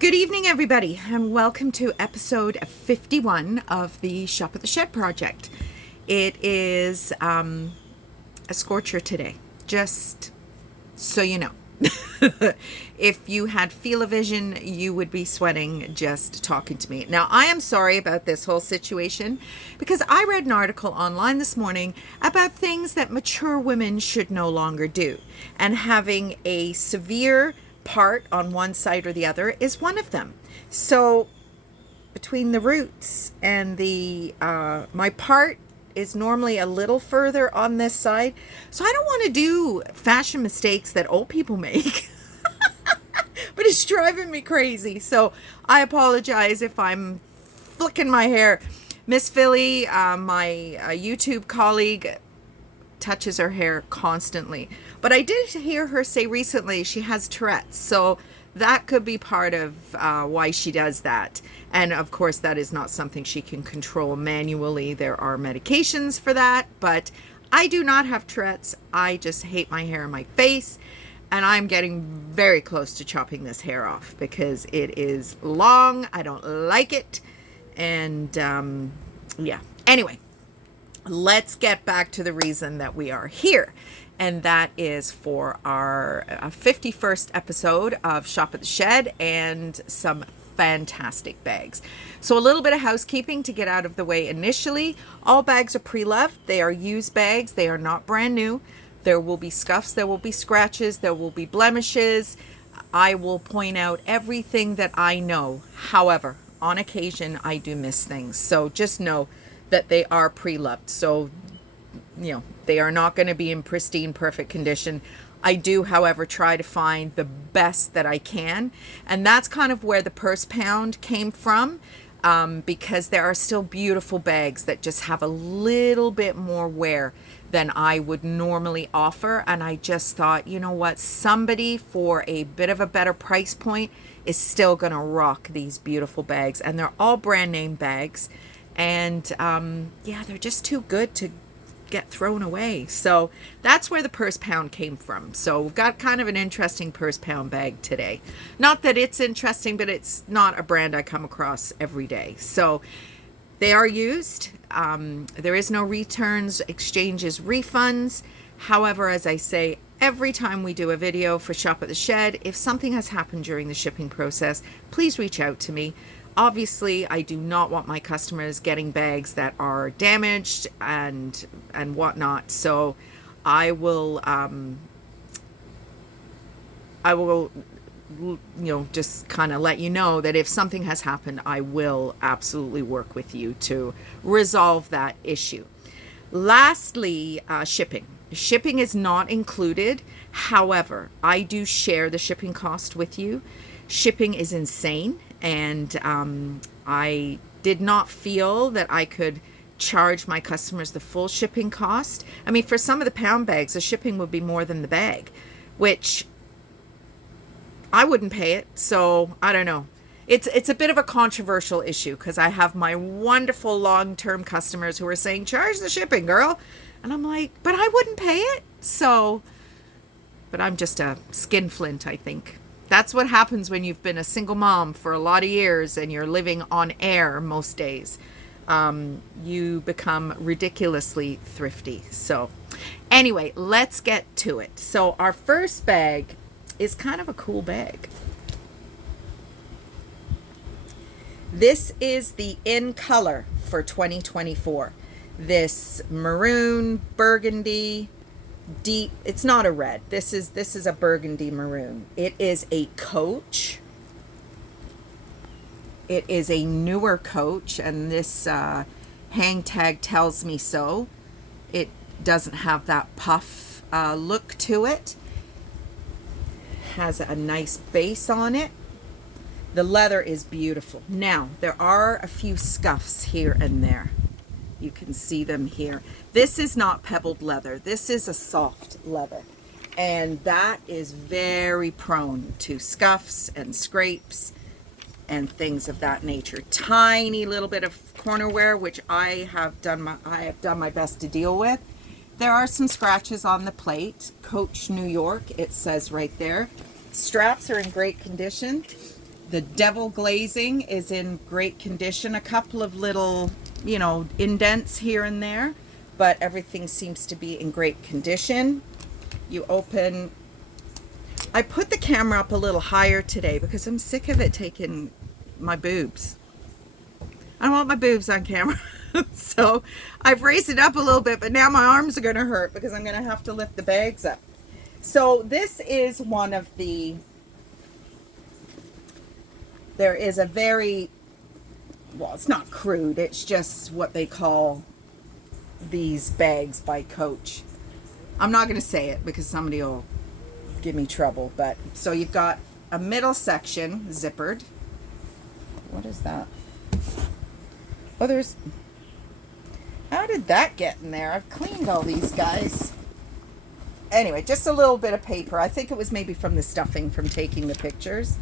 Good evening, everybody, and welcome to episode 51 of the Shop at the Shed project. It is a scorcher today, just so you know. If you had feel-o-vision, you would be sweating just talking to me. Now, I am sorry about this whole situation because I read an article online this morning about things that mature women should no longer do, and having a severe part on one side or the other is one of them. So between the roots and the my part is normally a little further on this side, so I don't want to do fashion mistakes that old people make. But it's driving me crazy, so I apologize if I'm flicking my hair. Miss Philly, my YouTube colleague, touches her hair constantly, but I did hear her say recently she has Tourette's, so that could be part of why she does that. And of course, that is not something she can control manually. There are medications for that, but I do not have Tourette's. I just hate my hair and my face, and I'm getting very close to chopping this hair off because it is long. I don't like it, and yeah. Anyway, let's get back to the reason that we are here, and that is for our 51st episode of Shop at the Shed and some fantastic bags. So a little bit of housekeeping to get out of the way initially. All bags are pre-loved. They are used bags. They are not brand new. There will be scuffs, there will be scratches, there will be blemishes. I will point out everything that I know. However, on occasion, I do miss things. So just know that they are pre-loved. So, they are not going to be in pristine, perfect condition. I do, however, try to find the best that I can. And that's kind of where the purse pound came from, because there are still beautiful bags that just have a little bit more wear than I would normally offer. And I just thought, you know what, somebody for a bit of a better price point is still going to rock these beautiful bags. And they're all brand name bags. And they're just too good to get thrown away. So that's where the purse pound came from. So we've got kind of an interesting purse pound bag today. Not that it's interesting, but it's not a brand I come across every day. So they are used. There is no returns, exchanges, refunds. However, as I say, every time we do a video for Shop at the Shed, if something has happened during the shipping process, please reach out to me. Obviously, I do not want my customers getting bags that are damaged and whatnot. So I will just kind of let you know that if something has happened, I will absolutely work with you to resolve that issue. Lastly, shipping. Shipping is not included. However, I do share the shipping cost with you. Shipping is insane. And I did not feel that I could charge my customers the full shipping cost. I mean, for some of the pound bags, the shipping would be more than the bag, which I wouldn't pay it. So I don't know. It's a bit of a controversial issue because I have my wonderful long-term customers who are saying, charge the shipping, girl. And I'm like, but I wouldn't pay it. So, but I'm just a skinflint, I think. That's what happens when you've been a single mom for a lot of years and you're living on air most days. You become ridiculously thrifty. So anyway, let's get to it. So our first bag is kind of a cool bag. This is the in color for 2024. This maroon, burgundy, deep, it's not a red, this is a burgundy maroon. It is a Coach. It is a newer Coach, and this hang tag tells me so. It doesn't have that puff look to it. Has a nice base on it. The leather is beautiful. Now, there are a few scuffs here and there. You can see them here. This is not pebbled leather. This is a soft leather. And that is very prone to scuffs and scrapes and things of that nature. Tiny little bit of corner wear, which I have done my best to deal with. There are some scratches on the plate. Coach New York, it says right there. Straps are in great condition. The devil glazing is in great condition. A couple of little, indents here and there, but everything seems to be in great condition. You open... I put the camera up a little higher today because I'm sick of it taking my boobs. I don't want my boobs on camera. So I've raised it up a little bit, but now my arms are going to hurt because I'm going to have to lift the bags up. So this is one of the... There is a very... Well, it's not crude. It's just what they call these bags by Coach. I'm not going to say it because somebody will give me trouble. But so you've got a middle section zippered. What is that? Oh, there's... How did that get in there? I've cleaned all these guys. Anyway, just a little bit of paper. I think it was maybe from the stuffing from taking the pictures.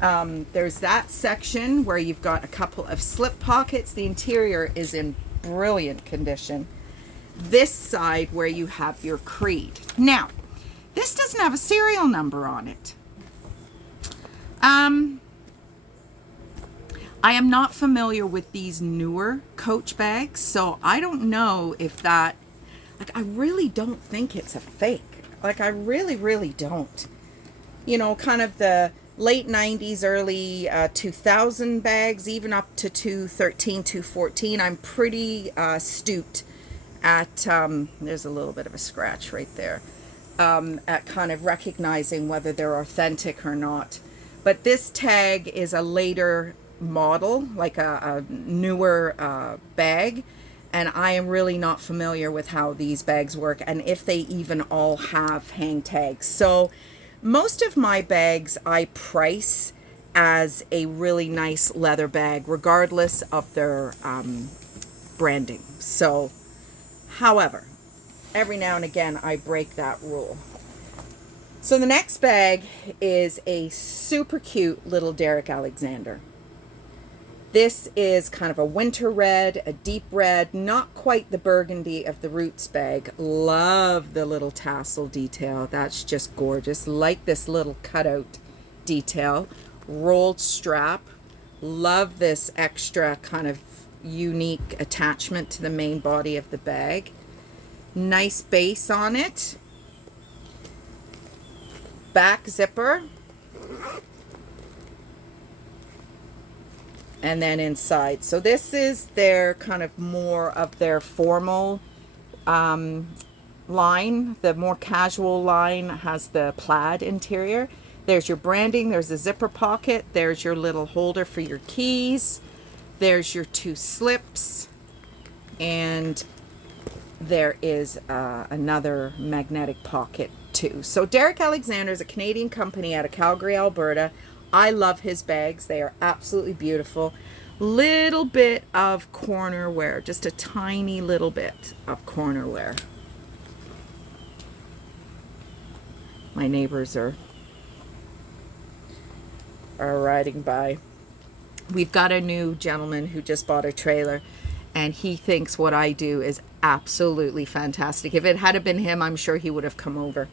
There's that section where you've got a couple of slip pockets. The interior is in brilliant condition. This side where you have your Creed. Now, this doesn't have a serial number on it. I am not familiar with these newer Coach bags, so I don't know if that... Like, I really don't think it's a fake. Like, I really, really don't. Kind of the late 90s, early 2000 bags, even up to 2013, 2014. I'm pretty astute at... there's a little bit of a scratch right there. At kind of recognizing whether they're authentic or not. But this tag is a later model, like a newer bag, and I am really not familiar with how these bags work and if they even all have hang tags. So most of my bags I price as a really nice leather bag regardless of their branding. So however, every now and again I break that rule. So the next bag is a super cute little Derek Alexander. This is kind of a winter red, a deep red, not quite the burgundy of the Roots bag. Love the little tassel detail. That's just gorgeous. Like this little cutout detail. Rolled strap. Love this extra kind of unique attachment to the main body of the bag. Nice base on it. Back zipper. And then inside. So this is their kind of more of their formal line. The more casual line has the plaid interior. There's your branding. There's a zipper pocket. There's your little holder for your keys. There's your two slips. And there is another magnetic pocket too. So Derek Alexander is a Canadian company out of Calgary, Alberta. I love his bags. They are absolutely beautiful. Little bit of corner wear, just a tiny little bit of corner wear. My neighbors are riding by. We've got a new gentleman who just bought a trailer, and he thinks what I do is absolutely fantastic. If it had been him, I'm sure he would have come over.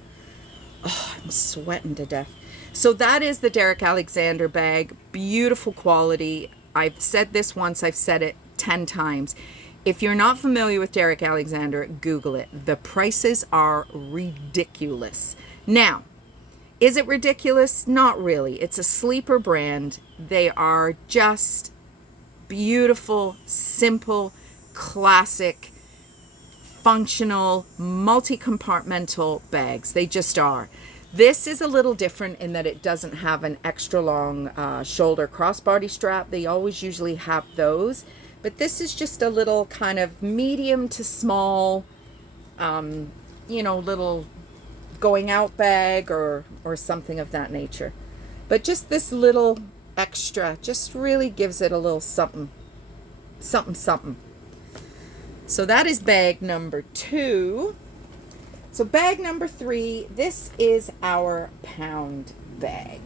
Oh, I'm sweating to death. So that is the Derek Alexander bag. Beautiful quality. I've said this once, I've said it 10 times. If you're not familiar with Derek Alexander, Google it. The prices are ridiculous. Now, is it ridiculous? Not really. It's a sleeper brand. They are just beautiful, simple, classic, functional, multi-compartmental bags. They just are. This is a little different in that it doesn't have an extra long shoulder crossbody strap. They always usually have those. But this is just a little kind of medium to small, little going out bag or something of that nature. But just this little extra just really gives it a little something. So that is bag number 2. So bag number 3, this is our pound bag.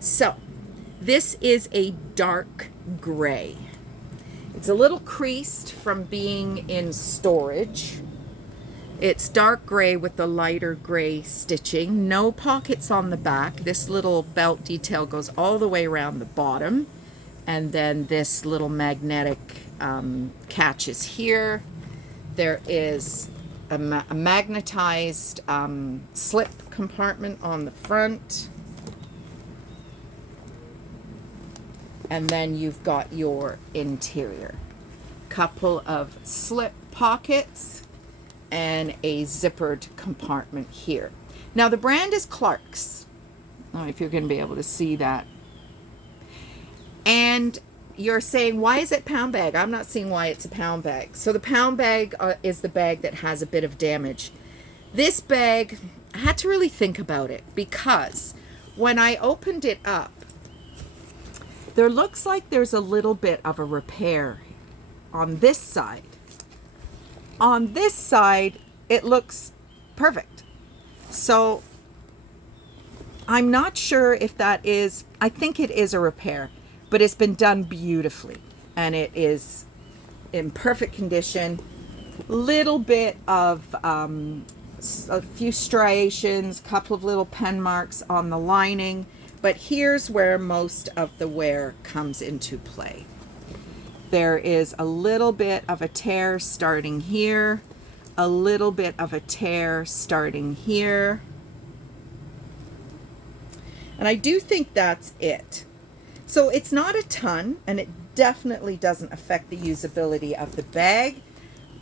So this is a dark gray. It's a little creased from being in storage. It's dark gray with the lighter gray stitching. No pockets on the back. This little belt detail goes all the way around the bottom. And then this little magnetic catch is here. There is a magnetized slip compartment on the front. And then you've got your interior. Couple of slip pockets and a zippered compartment here. Now the brand is Clarks. I don't know if you're going to be able to see that. And you're saying, why is it pound bag? I'm not seeing why it's a pound bag. So the pound bag is the bag that has a bit of damage. This bag, I had to really think about it, because when I opened it up, there looks like there's a little bit of a repair on this side. On this side, it looks perfect. So I'm not sure if that is, I think it is a repair, but it's been done beautifully and it is in perfect condition. Little bit of a few striations, couple of little pen marks on the lining, but here's where most of the wear comes into play. There is a little bit of a tear starting here, a little bit of a tear starting here. And I do think that's it. So it's not a ton, and it definitely doesn't affect the usability of the bag,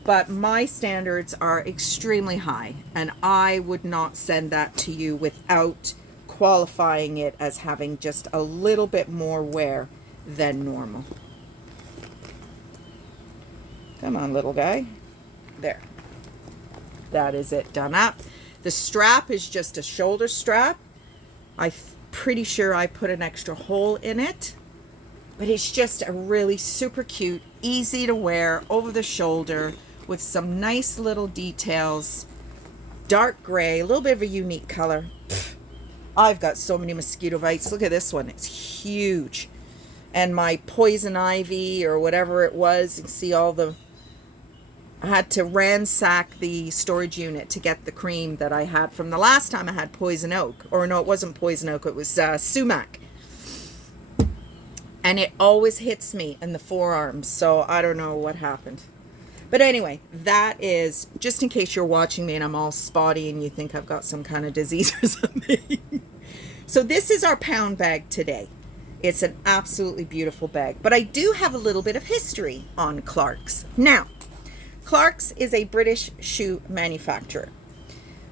but my standards are extremely high, and I would not send that to you without qualifying it as having just a little bit more wear than normal. Come on, little guy. There. That is it done up. The strap is just a shoulder strap. I'm pretty sure I put an extra hole in it. But it's just a really super cute, easy to wear, over the shoulder with some nice little details. Dark gray, a little bit of a unique color. I've got so many mosquito bites. Look at this one. It's huge. And my poison ivy or whatever it was, you can see all the... I had to ransack the storage unit to get the cream that I had from the last time I had poison oak. Or no, it wasn't poison oak. It was sumac. And it always hits me in the forearms. So I don't know what happened. But anyway, that is, just in case you're watching me and I'm all spotty and you think I've got some kind of disease or something. So this is our pound bag today. It's an absolutely beautiful bag. But I do have a little bit of history on Clarks. Now, Clarks is a British shoe manufacturer.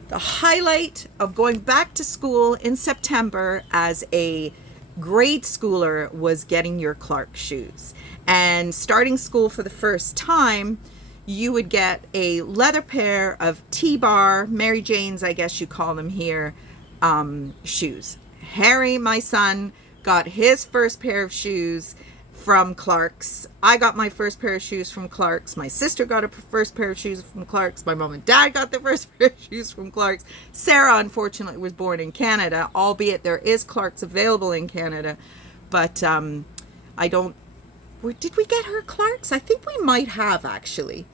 The highlight of going back to school in September as a grade schooler was getting your Clarks shoes. And starting school for the first time, you would get a leather pair of T-bar, Mary Jane's, I guess you call them here, shoes. Harry, my son, got his first pair of shoes from Clarks. I got my first pair of shoes from Clarks. My sister got her first pair of shoes from Clarks. My mom and dad got their first pair of shoes from Clarks. Sarah, unfortunately, was born in Canada, albeit there is Clarks available in Canada. But I don't... Did we get her Clarks? I think we might have, actually.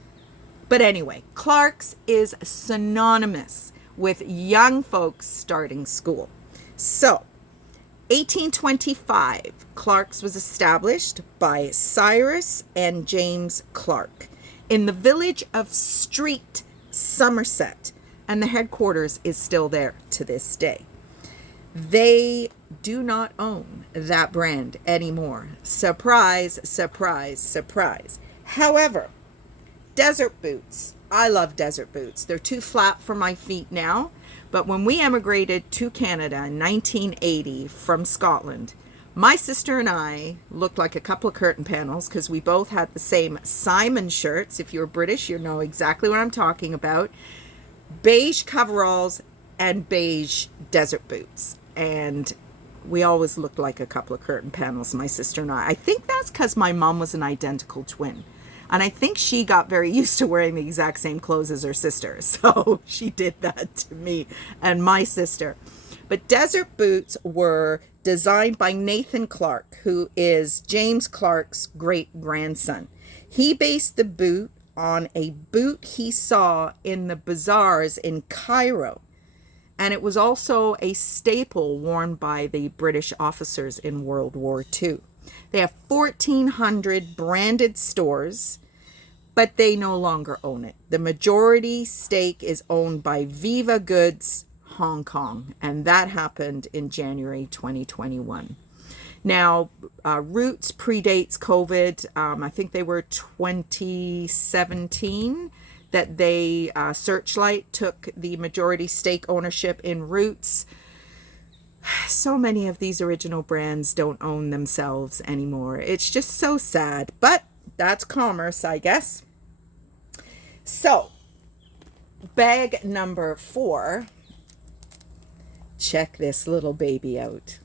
But anyway, Clarks is synonymous with young folks starting school. So, 1825, Clarks was established by Cyrus and James Clark in the village of Street, Somerset, and the headquarters is still there to this day. They do not own that brand anymore. Surprise, surprise, surprise. However, desert boots. I love desert boots. They're too flat for my feet now. But when we emigrated to Canada in 1980 from Scotland, my sister and I looked like a couple of curtain panels because we both had the same Simon shirts. If you're British, you know exactly what I'm talking about. Beige coveralls and beige desert boots. And we always looked like a couple of curtain panels, my sister and I. I think that's because my mom was an identical twin. And I think she got very used to wearing the exact same clothes as her sister. So she did that to me and my sister. But desert boots were designed by Nathan Clark, who is James Clark's great grandson. He based the boot on a boot he saw in the bazaars in Cairo. And it was also a staple worn by the British officers in World War II. They have 1,400 branded stores, but they no longer own it. The majority stake is owned by Viva Goods Hong Kong, and that happened in January 2021. Now, Roots predates COVID. I think they were 2017 that they, Searchlight took the majority stake ownership in Roots. So many of these original brands don't own themselves anymore. It's just so sad, but that's commerce, I guess. So, bag number 4. Check this little baby out.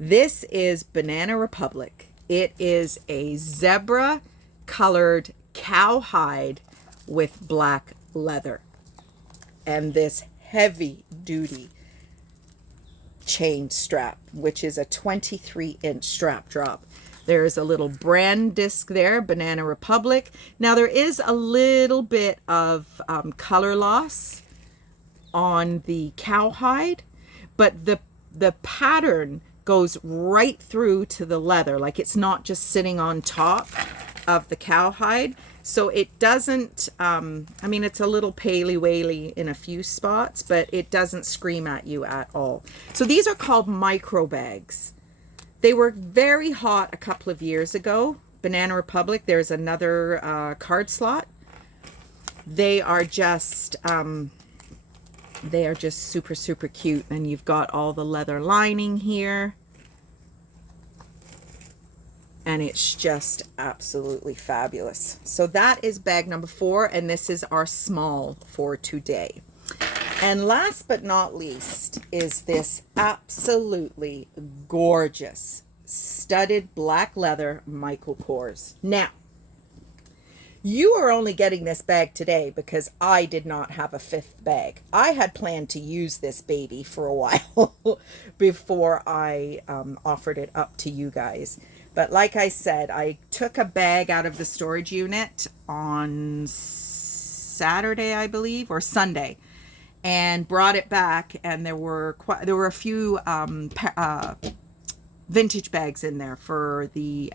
This is Banana Republic. It is a zebra colored cowhide with black leather and this heavy duty chain strap, which is a 23-inch strap drop. There is a little brand disc there, Banana Republic. Now there is a little bit of color loss on the cowhide, but the pattern goes right through to the leather. Like, it's not just sitting on top of the cowhide. So it doesn't, I mean, it's a little paley-waley in a few spots, but it doesn't scream at you at all. So these are called micro bags. They were very hot a couple of years ago. Banana Republic, there's another card slot. They are just super, super cute. And you've got all the leather lining here. And it's just absolutely fabulous. So that is bag number 4, and this is our small for today. And last but not least is this absolutely gorgeous studded black leather Michael Kors. Now, you are only getting this bag today because I did not have a 5th bag. I had planned to use this baby for a while before I offered it up to you guys. But like I said, I took a bag out of the storage unit on Saturday, I believe, or Sunday, and brought it back. And there were a few vintage bags in there for the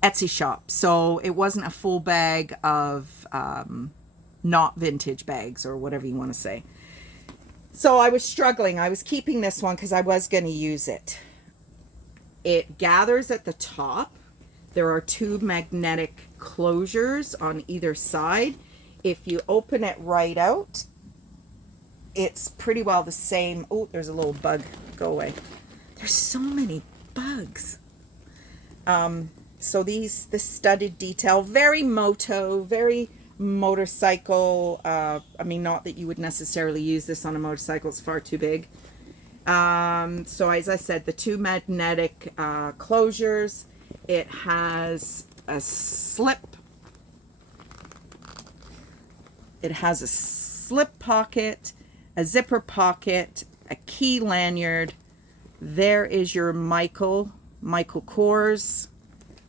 Etsy shop. So it wasn't a full bag of not vintage bags, or whatever you want to say. So I was struggling. I was keeping this one because I was going to use it. It gathers at the top. There are 2 magnetic closures on either side. If you open it right out, it's pretty well the same. Oh, there's a little bug. Go away. There's so many bugs. So the studded detail, very motorcycle. I mean, not that you would necessarily use this on a motorcycle. It's far too big. So as I said, the 2 magnetic closures. It has a slip. It has a slip pocket, a zipper pocket, a key lanyard. There is your Michael Kors.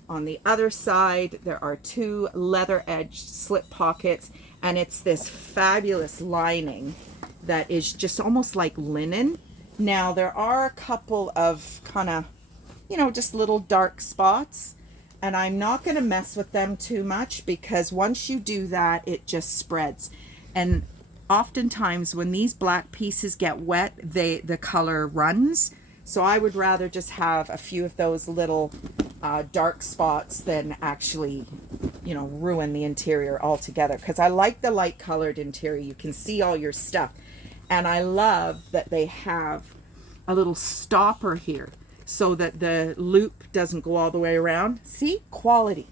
On the other side, there are 2 leather edged slip pockets, and it's this fabulous lining that is just almost like linen. Now, there are a couple of kind of, just little dark spots, and I'm not going to mess with them too much because once you do that, it just spreads. And oftentimes when these black pieces get wet, the color runs. So I would rather just have a few of those little dark spots than actually, ruin the interior altogether. Because I like the light colored interior. You can see all your stuff. And I love that they have a little stopper here so that the loop doesn't go all the way around. See? Quality.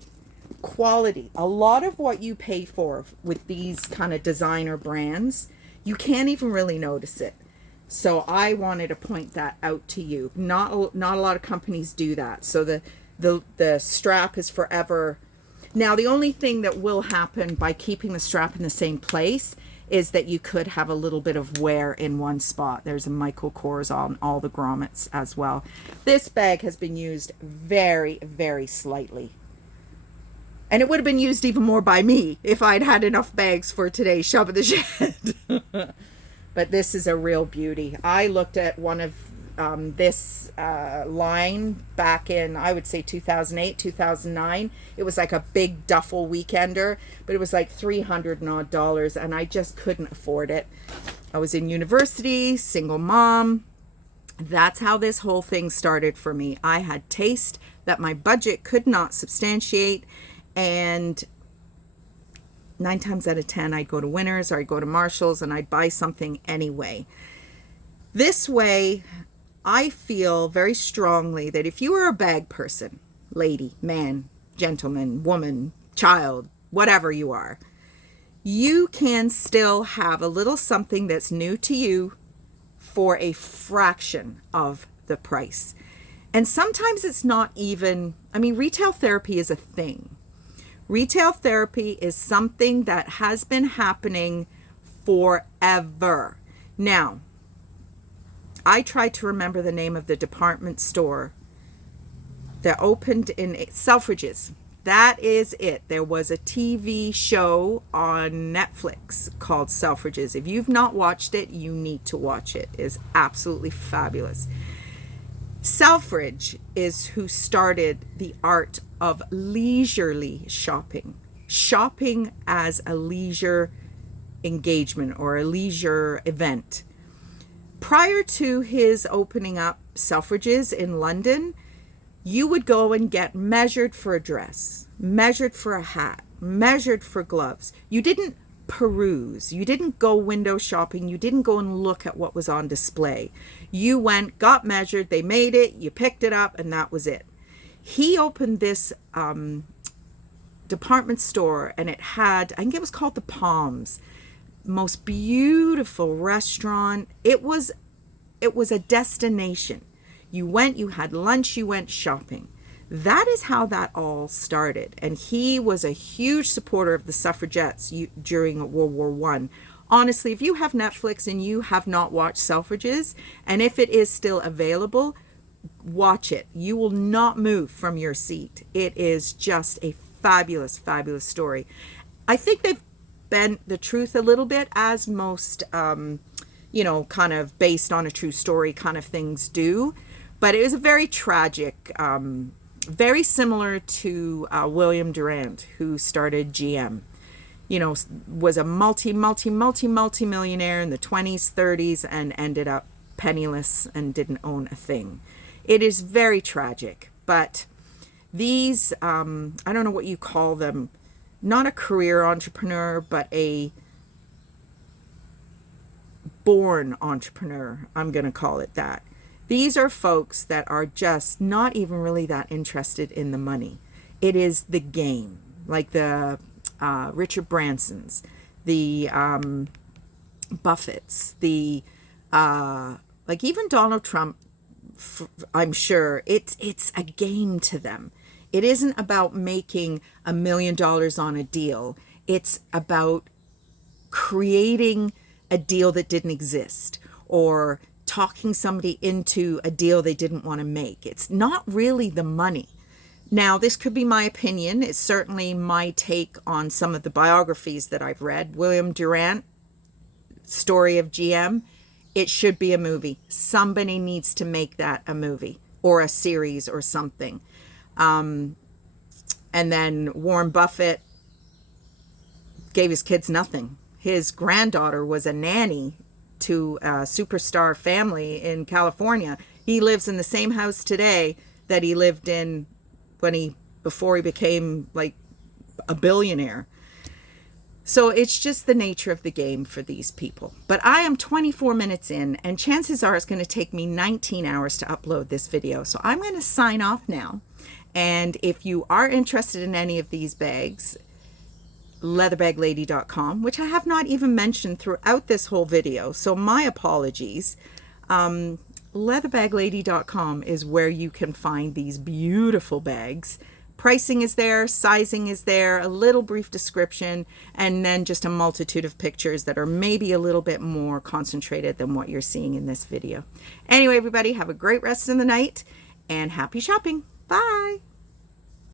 A lot of what you pay for with these kind of designer brands, you can't even really notice it. So I wanted to point that out to you. Not a lot of companies do that. So the strap is forever. Now, the only thing that will happen by keeping the strap in the same place is that you could have a little bit of wear in one spot. There's a Michael Kors on all the grommets as well. This bag has been used very, very slightly. And it would have been used even more by me if I'd had enough bags for today's Shop at the Shed. But this is a real beauty. I looked at one of this line back in, I would say 2008, 2009. It was like a big duffel weekender, but it was like $300 and odd, and I just couldn't afford it. I was in university, single mom. That's how this whole thing started for me. I had taste that my budget could not substantiate, and 9 times out of 10 I'd go to Winners or I'd go to Marshalls and I'd buy something anyway. This way, I feel very strongly that if you are a bag person, lady, man, gentleman, woman, child, whatever you are, you can still have a little something that's new to you for a fraction of the price. And sometimes it's not even, I mean, retail therapy is a thing. Retail therapy is something that has been happening forever. Now, I tried to remember the name of the department store that opened in Selfridges. That is it. There was a TV show on Netflix called Selfridges. If you've not watched it, you need to watch it. It is absolutely fabulous. Selfridge is who started the art of leisurely shopping. Shopping as a leisure engagement or a leisure event. Prior to his opening up Selfridges in London, you would go and get measured for a dress, measured for a hat, measured for gloves. You didn't peruse. You didn't go window shopping. You didn't go and look at what was on display. You went, got measured, they made it, you picked it up, and that was it. He opened this department store, and it had, I think it was called the Palms. Most beautiful restaurant. It was a destination. You went, you had lunch, you went shopping. That is how that all started. And he was a huge supporter of the suffragettes during World War I. Honestly, if you have Netflix and you have not watched Selfridges, and if it is still available, watch it. You will not move from your seat. It is just a fabulous, fabulous story. I think they've bent the truth a little bit, as most, kind of based on a true story kind of things do. But it was a very tragic, very similar to William Durant, who started GM. Was a multi-millionaire in the 20s, 30s, and ended up penniless and didn't own a thing. It is very tragic, but these, I don't know what you call them, not a career entrepreneur, but a born entrepreneur, I'm going to call it that. These are folks that are just not even really that interested in the money. It is the game, like the Richard Bransons, the Buffetts, the like even Donald Trump. I'm sure it's a game to them. It isn't about making $1 million on a deal. It's about creating a deal that didn't exist, or talking somebody into a deal they didn't want to make. It's not really the money. Now, this could be my opinion. It's certainly my take on some of the biographies that I've read. William Durant, Story of GM, it should be a movie. Somebody needs to make that a movie or a series or something. And then Warren Buffett gave his kids nothing. His granddaughter was a nanny to a superstar family in California. He lives in the same house today that he lived in before he became like a billionaire. So it's just the nature of the game for these people. But I am 24 minutes in, and chances are it's going to take me 19 hours to upload this video. So I'm going to sign off now. And if you are interested in any of these bags, leatherbag-lady.com, which I have not even mentioned throughout this whole video, so my apologies. Leatherbag-lady.com is where you can find these beautiful bags. Pricing is there, sizing is there, a little brief description, and then just a multitude of pictures that are maybe a little bit more concentrated than what you're seeing in this video. Anyway, everybody, have a great rest of the night and happy shopping. Bye.